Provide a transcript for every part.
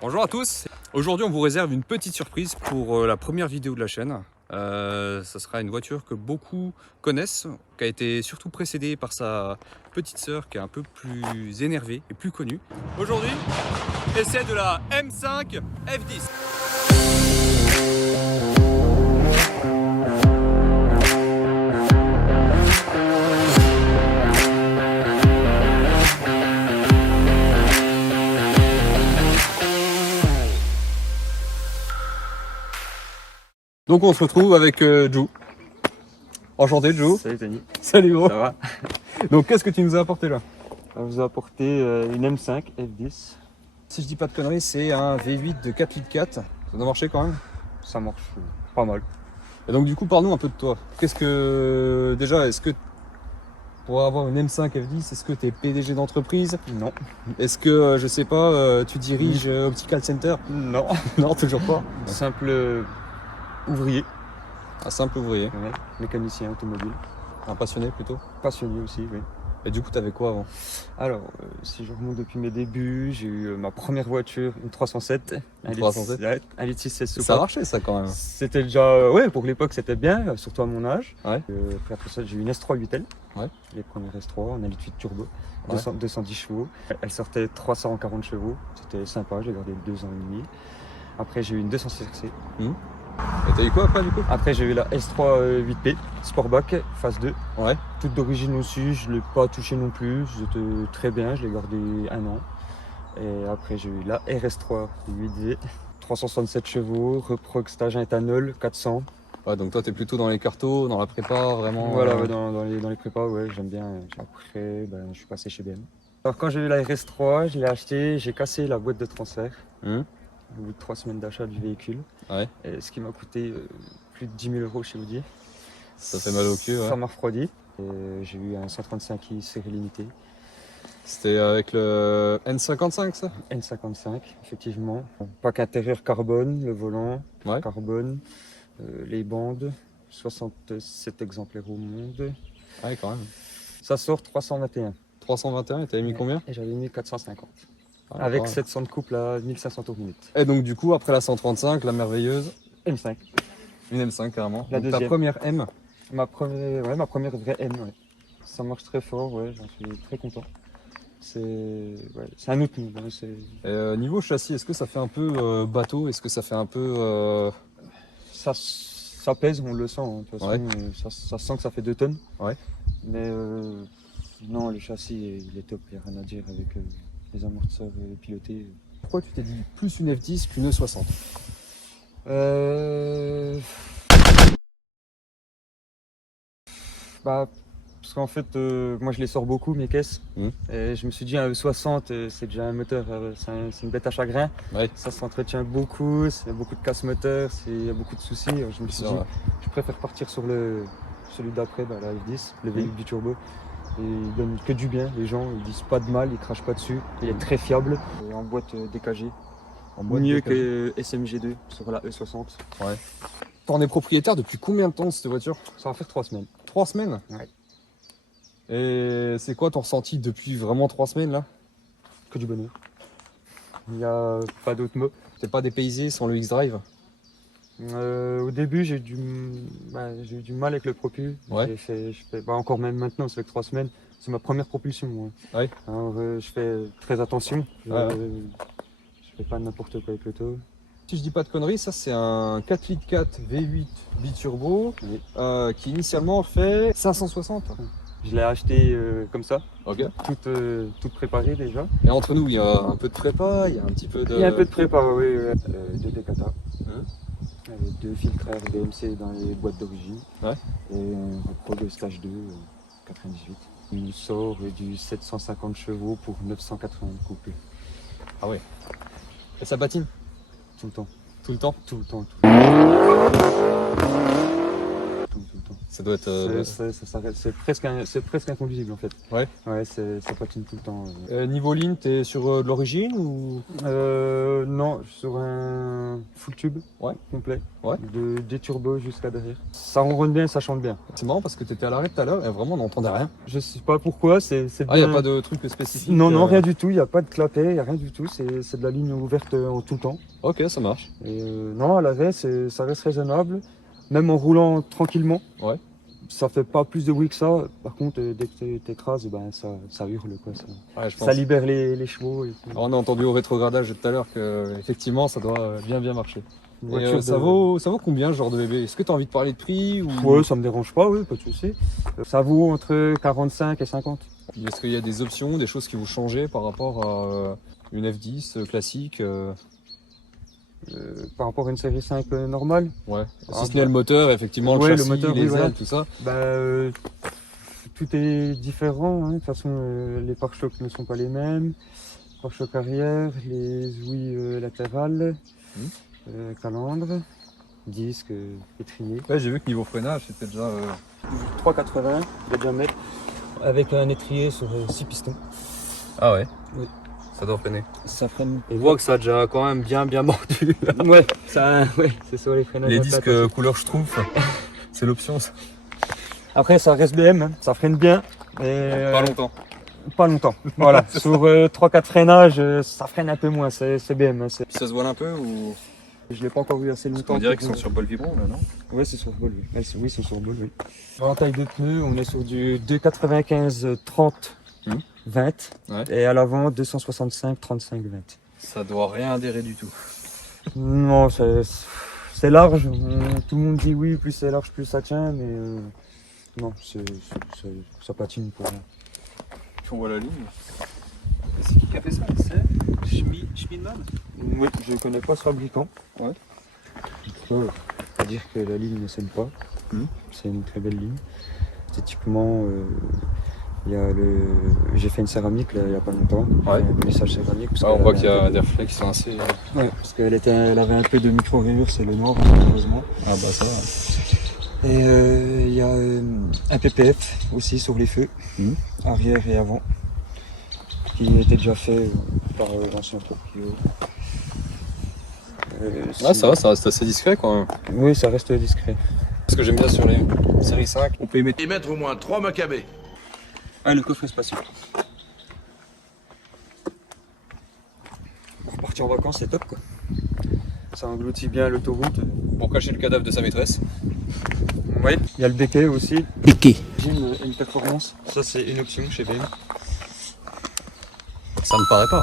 Bonjour à tous, aujourd'hui on vous réserve une petite surprise pour la première vidéo de la chaîne. Ça sera une voiture que beaucoup connaissent, qui a été surtout précédée par sa petite sœur qui est un peu plus énervée et plus connue. Aujourd'hui, essai de la M5 F10. Donc on se retrouve avec Joe. Enchanté Joe. Salut Tony. Salut gros. Ça va? Donc qu'est-ce que tu nous as apporté là? On vous a apporté une M5 F10. Si je dis pas de conneries, c'est un V8 de 4 litres 4. Ça doit marcher quand même? Ça marche pas mal. Et donc du coup parle-nous un peu de toi. Qu'est-ce que déjà, est-ce que pour avoir une M5 F10, est-ce que tu es PDG d'entreprise? Non. Est-ce que je sais pas, tu diriges Optical Center? Non. Non, toujours pas. Simple ouvrier, Un simple ouvrier, ouais. Mécanicien automobile. un passionné plutôt. Passionné aussi, oui. Et du coup t'avais quoi avant? Alors, si je remonte depuis mes débuts, j'ai eu ma première voiture, une 307. Une 307? Ouais, 1,6 litre Ça marchait ça quand même. C'était déjà, ouais, pour l'époque c'était bien, surtout à mon âge. Ouais. Après ça, j'ai eu une S3 8L. Ouais. Les premières S3 en 1,8 litre turbo. Ouais. 210 chevaux. Elle sortait 340 chevaux. C'était sympa, j'ai gardé 2 ans et demi. Après, j'ai eu une 200cc. Et t'as eu quoi après du coup? Après, j'ai eu la S3 8P Sportback phase 2. Ouais. Toute d'origine aussi, je ne l'ai pas touché non plus. J'étais très bien, je l'ai gardé 1 an. Et après, j'ai eu la RS3 8V. 367 chevaux, reprog stage éthanol, 400. Ouais, donc toi t'es plutôt dans les cartos, dans la prépa, vraiment. Voilà, ouais, dans les prépas, ouais, j'aime bien. Après, je suis passé chez BM. Alors quand j'ai eu la RS3, je l'ai acheté, j'ai cassé la boîte de transfert. Au bout de 3 semaines d'achat du véhicule. Ouais. Et ce qui m'a coûté plus de 10 000 € chez Audi. Ça fait mal au cul, ouais. Ça m'a refroidi. Et j'ai eu un 135i série limitée. C'était avec le N55 ça? N55, effectivement. Pack intérieur carbone, le volant, Ouais. carbone, les bandes, 67 exemplaires au monde. Ouais quand même. Ça sort 321. 321 et t'avais mis combien? Et j'avais mis 450. Ah, Avec ouais. 700 de couple à 1500 € minute. Et donc du coup après la 135, la merveilleuse, M5. une M5 carrément. La Donc, ta deuxième. première M. Ma première vraie M, ouais. Ça marche très fort, ouais, j'en suis très content. C'est un autre monde. Hein, Et, niveau châssis, est-ce que ça fait un peu bateau? Est-ce que ça fait un peu ça pèse, on le sent. Hein, de toute façon, Ouais. ça sent que ça fait 2 tonnes. Ouais. Mais non, le châssis, il est top, il n'y a rien à dire avec les amortisseurs pilotés. Pourquoi tu t'es dit plus une F10 qu'une E60? Parce qu'en fait, moi je les sors beaucoup, mes caisses. Et je me suis dit, un E60, c'est déjà un moteur, c'est une bête à chagrin. Ouais. Ça s'entretient beaucoup, il y a beaucoup de casse-moteur, il y a beaucoup de soucis. Je me suis dit, je préfère partir sur celui d'après, la F10, le V8 du turbo. Et il donne que du bien, les gens ils disent pas de mal, ils crachent pas dessus. Il est très fiable, en boîte DKG. Mieux que SMG2 sur la E60. Ouais. T'en es propriétaire depuis combien de temps de cette voiture? Ça va faire 3 semaines. 3 semaines? Ouais. Et c'est quoi ton ressenti depuis vraiment 3 semaines là? Que du bonheur. Il n'y a pas d'autre mot. T'es pas dépaysé sans le X-Drive? Au début, j'ai eu du mal avec le propul. Ouais. Encore même maintenant, ça fait que 3 semaines. C'est ma première propulsion. Moi. Ouais. Alors, je fais très attention. Je fais pas n'importe quoi avec le taux. Si je dis pas de conneries, ça c'est un 4 litres 4 V8 biturbo qui initialement fait 560. Je l'ai acheté comme ça, Ok. toute préparée déjà. Et entre nous, il y a un peu de prépa, il y a un petit peu de... Il y a un peu de prépa, oui. De Decata. Avec 2 filtres BMC dans les boîtes d'origine. Ouais. Et un Prog Stage 2, 98. Il sort du 750 chevaux pour 980 de couple. Ah ouais. Et ça patine? Tout le temps. Tout le temps? Tout le temps. Tout le temps. Ça doit être... C'est presque inconduisible en fait. Ouais. Ouais, ça patine tout le temps. Niveau ligne, t'es sur de l'origine ou... Non, sur un un full tube Ouais. complet, Ouais. des turbos jusqu'à derrière. Ça ronronne bien, ça chante bien. C'est marrant parce que tu étais à l'arrêt tout à l'heure et vraiment on n'entendait rien. Je sais pas pourquoi, c'est bien. Ah, il n'y a pas de truc spécifique? Non, rien du tout, il n'y a pas de clapet, il n'y a rien du tout, c'est de la ligne ouverte en tout temps. Ok, ça marche. Et non, à l'arrêt, ça reste raisonnable, même en roulant tranquillement. Ouais. Ça fait pas plus de bruit que ça. Par contre, dès que t'écrases, ben, ça hurle, quoi. Ouais, je pense. Ça libère les chevaux. Et tout. Alors, on a entendu au rétrogradage tout à l'heure que effectivement ça doit bien marcher. Une Et, voiture ça vaut combien ce genre de bébé? Est-ce que tu as envie de parler de prix ou... Ouais, ça me dérange pas, oui, pas de souci. Ça vaut entre 45 et 50. Est-ce qu'il y a des options, des choses qui vous changez par rapport à une F10 classique Par rapport à une série 5 normale, Ouais. Ah, Si ce n'est le moteur, effectivement, le ouais, le châssis, moteur, oui, les voilà. ailes, tout ça. ben, tout est différent. Hein. De toute façon, les pare-chocs ne sont pas les mêmes. Pare-chocs arrière, les ouïes latérales, calandre, disques, étrier. Ouais, j'ai vu que niveau freinage, c'était déjà... 3,80 de diamètre avec un étrier sur 6 pistons. Ah ouais? Oui. Ça doit freiner. Ça freine. On voit que ça a déjà quand même bien mordu. Ouais, c'est sur les freinages. Les à disques plat, aussi. couleur schtroumpf, c'est l'option ça. Après, ça reste BM, hein. Ça freine bien. Et, Pas longtemps. Pas longtemps. Voilà. Sur 3-4 freinages, ça freine un peu moins. C'est BM. Hein. Puis ça se voile un peu ou... Je l'ai pas encore vu assez longtemps. On dirait qu'ils sont sur bol vibrant là, non? Ouais, c'est sur bol. Oui, oui, ils sont sur bol, oui. En taille de pneus, on est sur du 2,95 30 20. Ouais. Et à l'avant, 265 35 20. Ça doit rien adhérer du tout. Non, c'est large. Tout le monde dit oui, plus c'est large, plus ça tient. Mais non, ça patine pour rien. On voit la ligne. C'est qui a fait ça? C'est Schmidman? Oui, je ne connais pas ce fabricant. Ouais. On peut dire que la ligne ne saigne pas. C'est une très belle ligne. Esthétiquement, j'ai fait une céramique là, il n'y a pas longtemps. Ouais. Un message céramique. Parce Ouais, on qu'elle voit avait qu'il y un a peu des reflets qui sont assez... Ouais, parce elle avait un peu de micro-rayures, c'est le noir, malheureusement. Ah bah ça... Et il y a un PPF aussi sur les feux, arrière et avant, qui était déjà fait par l'ancien Tokyo. Ah ça va, ça reste assez discret quand même. Oui, ça reste discret. Parce que j'aime bien sur les séries 5, on peut y mettre... Et mettre au moins 3 macabées. Ah, le coffre spacieux. Pour partir en vacances, c'est top quoi. Ça engloutit bien l'autoroute. Pour cacher le cadavre de sa maîtresse. Oui. Il y a le béquet aussi. Piqué. Gym une performance. Ça, c'est une option chez BM. Ça ne paraît pas.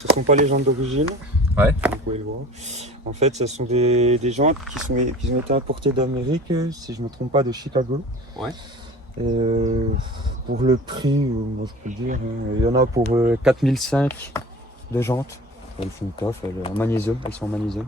Ce ne sont pas les jantes d'origine. Ouais. Vous pouvez le voir. En fait, ce sont des jantes qui ont été importées d'Amérique, si je ne me trompe pas, de Chicago. Ouais. Pour le prix, moi je peux le dire, hein, il y en a pour 4005 de jantes. Elles font le taf, elles sont en magnésium.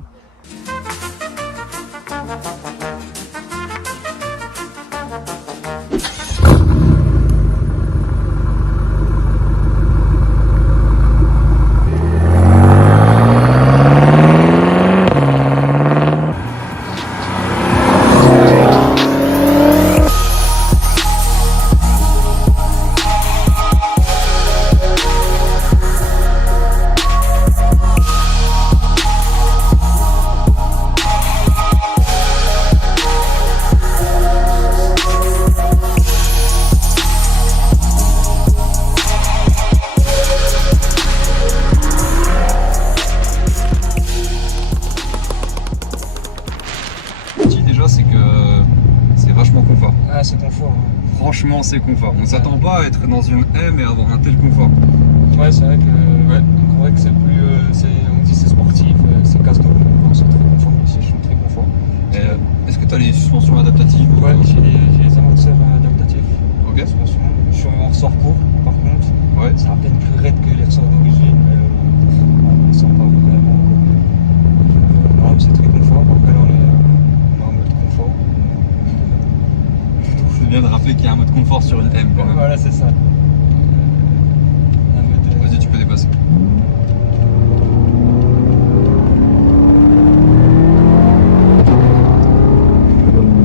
C'est que c'est vachement confort. Ah, c'est confort. Franchement, c'est confort. On s'attend pas à être dans une M et avoir un tel confort. Ouais, c'est vrai que, on croirait que c'est plus. On dit c'est sportif, c'est casse-dos. C'est très confort. Les sièges sont très confort. Est-ce que tu as les suspensions adaptatives? Ouais, j'ai les amortisseurs adaptatifs. Ok. Suspension. Je suis en ressort court, par contre. Ouais. C'est à peine plus raide que les ressorts d'origine, mais on ne sent pas vraiment. Non, c'est très confort. Après, là, on est en mode confort. C'est bien de rappeler qu'il y a un mode confort sur une M quand même. Voilà, c'est ça. Vas-y, tu peux dépasser.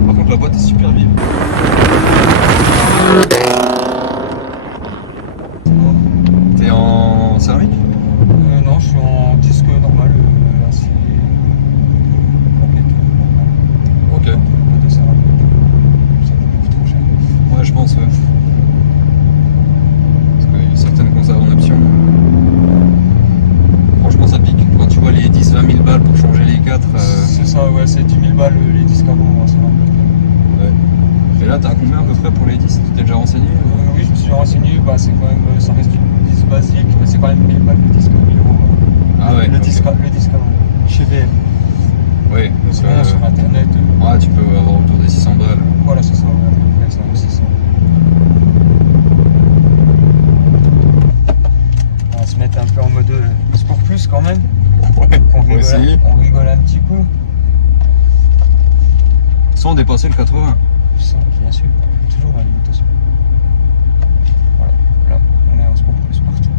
Par contre, la boîte est super vive. T'es en céramique? Non, je suis en disque normal, acier. balles pour changer les 4. C'est ça, ouais, c'est 10 000 balles les disques avant, ouais, ça va. Et là, t'as combien à peu près pour les disques? Tu t'es déjà renseigné Oui, je me suis renseigné, bah, c'est quand même, ça reste du disque basique, mais c'est quand même 1000 balles le disque, 1000 euros. Ah ouais. Le disque avant, chez VM. Oui, Sinon, sur internet. Ouais, tu peux avoir autour des 600 balles. Voilà, c'est ça, ouais, à peu près, ça, 600. On va se mettre un peu en mode sport plus quand même. Ouais, On rigole un petit peu. Sans dépasser le 80. Ça, bien sûr, toujours dans la limitation. Voilà, là, on est en sport plus partout.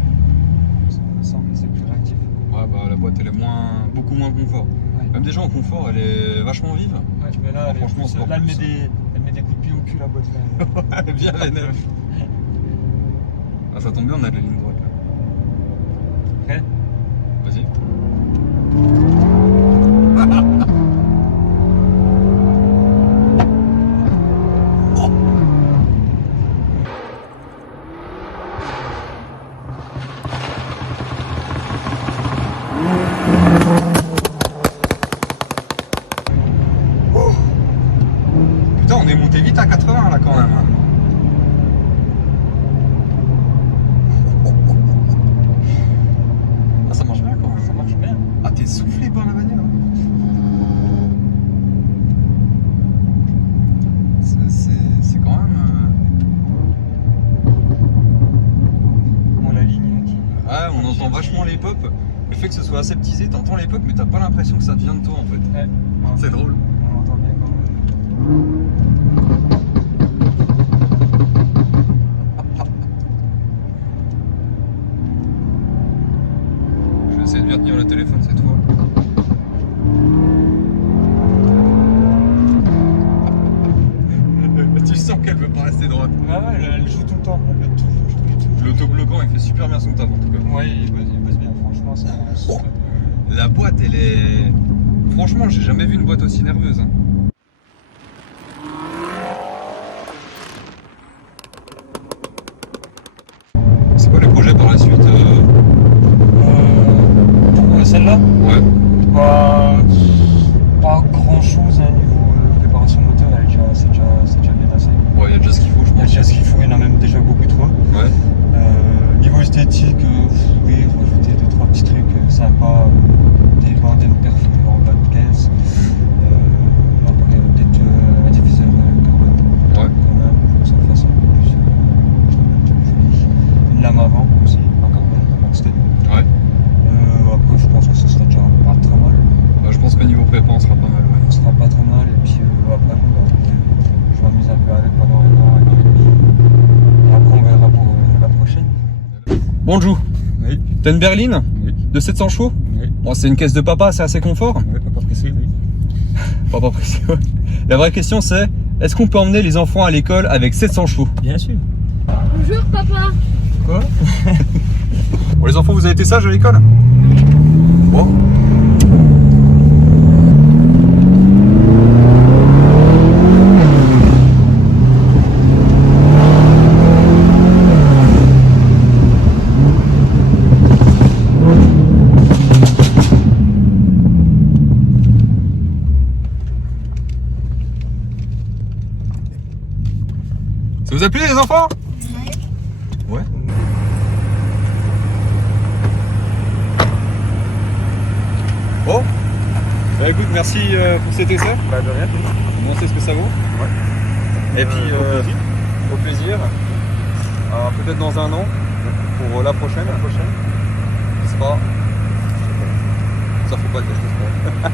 Ça, c'est plus réactif. Ouais, bah la boîte elle est beaucoup moins confort. Ouais. Même déjà en confort, elle est vachement vive. Ouais, mais là, Franchement, sport là elle, met plus. elle met des coups de pied au cul, la boîte là. Elle est bien vénère. Ah, ça tombe bien, on a de la ligne droite là. Prêt? Vas-y. Putain, on est monté vite à 80 là quand même. Ah, ça marche bien quand même. Ça marche bien. Ah, t'es soufflé par la manière. C'est quand même. Bon, la ligne qui. Ouais, on entend vachement les pop. Le fait que ce soit aseptisé, t'entends les pop, mais t'as pas l'impression que ça vient de toi en fait. Ouais. C'est drôle. On entend bien quand même. Je vais essayer de bien tenir le téléphone cette fois. Tu sens qu'elle veut pas rester droite. Ah ouais, elle joue tout le temps. Elle met tout. L'autobloquant il fait super bien son taf en tout cas. Ouais, il bosse bien, franchement, c'est super. La boîte elle est. Franchement, j'ai jamais vu une boîte aussi nerveuse. Hein. C'est quoi les projets par la suite Celle-là Ouais. Pas grand chose niveau préparation moteur, c'est déjà bien assez. Ouais, il y a déjà ce qu'il faut, je Il y a pense. déjà ce qu'il faut, il y en a même déjà beaucoup trop. Ouais. Niveau esthétique, oui, rajouter 2-3 petits trucs sympas, des bandes perf en bas de caisse, après peut-être un diffuseur carbone, Ouais. quand même, pour que ça fasse un peu plus joli. Une lame avant aussi, en carbone, en Rocksteady. Ouais. Après, je pense que ce sera déjà pas trop mal. Bah, je pense qu'au niveau prépa, on sera pas mal. Ouais. Ce sera pas trop mal, et puis après, bon, bah, je m'amuse un peu avec pendant un an et demi. Et après, on verra pour la prochaine. Bonjour. Oui, T'as une berline oui, de 700 chevaux? oui. Bon, c'est une caisse de papa, c'est assez confort. Ouais, pas pressé, oui. Pas précis. Ouais. La vraie question c'est, est-ce qu'on peut emmener les enfants à l'école avec 700 chevaux? Bien sûr. Bonjour papa. Quoi? Bon, les enfants, vous avez été sages à l'école? Bon. Ça vous a plu les enfants? Ouais. Bon. Bah écoute, merci pour cet essai. Bah, de rien. On sait ce que ça vaut. Ouais. Et puis au plaisir. Peut-être dans un an pour la prochaine. Qui sera. Ça faut pas le dire, je sais pas.